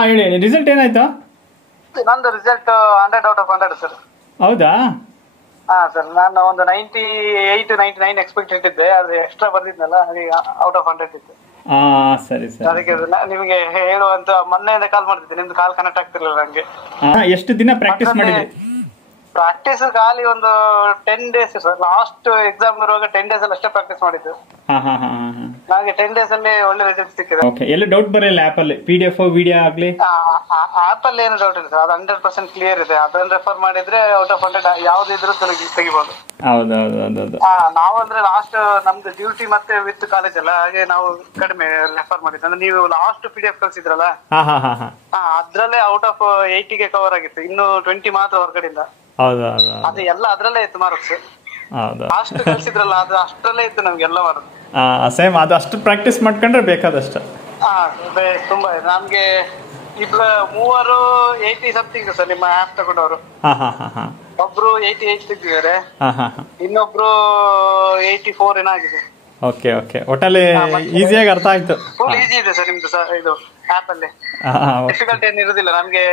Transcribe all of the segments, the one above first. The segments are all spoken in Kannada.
ಹೇಳಿ ಹೇಳಿ, ರಿಸಲ್ಟ್ ಏನಾಯ್ತು? ನಂದು ರಿಸಲ್ಟ್ 100 ಔಟ್ ಆಫ್ 100 ಸರ್. ಹೌದಾ? ಹಾ ಸರ್, ನಾನು ಒಂದು 98 99 ಎಕ್ಸ್ಪೆಕ್ಟ್ ಇಟ್ಟಿದ್ದೆ, ಆದ್ರೆ ಎಕ್ಸ್ಟ್ರಾ ಬರ್ದಿದ್ನಲ್ಲ ಹಾಗೆ ಔಟ್ ಆಫ್ 100 ಇತ್ತು. ಸರಿ ಸರಿ. ಅದಕ್ಕೆ ನಿಮಗೆ ಹೇಳುವಂತ ಮೊನ್ನೆಯಿಂದ ಕಾಲ್ ಮಾಡ್ತಿದ್ದೆ, ನಿಮ್ದು ಕಾಲ್ ಕನೆಕ್ಟ್ ಆಗ್ತಿರ್ಲಿಲ್ಲ ನಂಗೆ. ಎಷ್ಟು ದಿನ ಪ್ರಾಕ್ಟೀಸ್ ಮಾಡಿದ್ರಿ? ಪ್ರಾಕ್ಟೀಸ್ ಖಾಲಿ ಒಂದು 10 days ಸರ್. ಲಾಸ್ಟ್ ಎಕ್ಸಾಮ್ ಇರುವಾಗ 10 days ಅಲ್ಲಿ ಅಷ್ಟೇ ಪ್ರಾಕ್ಟೀಸ್ ಮಾಡಿದ್ದು. ನನಗೆ 10 days ಅಲ್ಲಿ ಒಳ್ಳೆ ರಿಸಲ್ಟ್ ಸಿಕ್ಕಿದೆ. ಎಲ್ಲ ಡೌಟ್ ಬರಲ್ಲ ಆಪ್ ಅಲ್ಲಿ? PDF ವಿಡಿಯೋ ಆಗ್ಲಿ ಆಪ್ ಅಲ್ಲಿ ಏನು ಡೌಟ್ ಇಲ್ಲ ಸರ್, ಅದು 100% ಕ್ಲಿಯರ್ ಇದೆ. ಅದನ್ನ ರೆಫರ್ ಮಾಡಿದ್ರೆ ಔಟ್ ಆಫ್ 100 ಯಾವ್ದಿದ್ರು ತೆಗಿಬಹುದು. ಹೌದೌದು. ನಾವು ಅಂದ್ರೆ ಲಾಸ್ಟ್ ನಮ್ದು ಡ್ಯೂಟಿ ಮತ್ತೆ ವಿತ್ ಕಾಲೇಜ್ ಅಲ್ಲ, ಹಾಗೆ ನಾವು ಕಡಿಮೆ ರೆಫರ್ ಮಾಡಿದ್ದು. ಅಂದ್ರೆ ನೀವು ಲಾಸ್ಟ್ PDF ಕಳ್ಸಿದ್ರಲ್ಲ, ಅದ್ರಲ್ಲೇ ಔಟ್ ಆಫ್ 80 ಕವರ್ ಆಗಿತ್ತು, ಇನ್ನು 20 ಮಾತ್ರ ಹೊರಗಡೆಯಿಂದ. ಅದು ಎಲ್ಲ ಅದ್ರಲ್ಲೇ ಇತ್ತು ಮಾರ್ಕ್ಸ್. ಅಷ್ಟು ಕಳ್ಸಿದ್ರಲ್ಲ, ಅದು ಅಷ್ಟ್ರಲ್ಲೇ ಇತ್ತು ನಮ್ಗೆಲ್ಲ ಮಾರ್ಕ್ಸ್. ಸೇಮ್ ಅದು ಅಷ್ಟು ಪ್ರಾಕ್ಟೀಸ್ ಮಾಡ್ಕೊಂಡ್ರೆ ಬೇಕಾದಷ್ಟು. ತುಂಬಾ ಇದೆ ನಮ್ಗೆ. ಇಬ್ರು 80 ಸಮಥಿಂಗ್ ಸರ್ ನಿಮ್ಮ ಆಪ್ ತಗೊಂಡವರು. ಒಬ್ರು 88 ತೆಗ್ದಿದ್ದಾರೆ, ಇನ್ನೊಬ್ರು 84 ಏನಾಗಿದೆ. ಓಕೆ ಒಟ್ಟಲ್ಲಿ ಈಸಿಯಾಗಿ ಅರ್ಥ ಆಯ್ತು. ಫುಲ್ ಈಸಿ ಇದೆ ಸರ್ ನಿಮ್ದು ಇದು ಆಪ್ ಅಲ್ಲಿ. ಡಿಫಿಕಲ್ಟ್ ಏನು ಇರುದಿಲ್ಲ. ನಮ್ಗೆ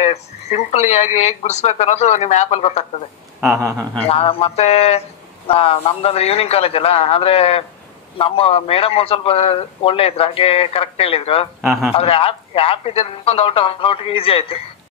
ಸಿಂಪಲ್ ಆಗಿ ಹೇಗ್ ಗುಡಿಸ್ಬೇಕು ಅನ್ನೋದು ನಿಮ್ಮ ಆಪ್ ಅಲ್ಲಿ ಗೊತ್ತಾಗ್ತದೆ. ಮತ್ತೆ ನಮ್ದಂದ್ರೆ ಈವ್ನಿಂಗ್ ಕಾಲೇಜ್ ಅಲ್ಲ, ಅಂದ್ರೆ ನಮ್ಮ ಮೇಡಮ್ ಒಂದ್ ಸ್ವಲ್ಪ ಒಳ್ಳೆ ಇದ್ರು, ಹಾಗೆ ಕರೆಕ್ಟ್ ಹೇಳಿದ್ರು. ಆದ್ರೆ ಆಪ್ ಇದೆ, ಒಂದು ಔಟ್ ಈಸಿ ಆಯ್ತು.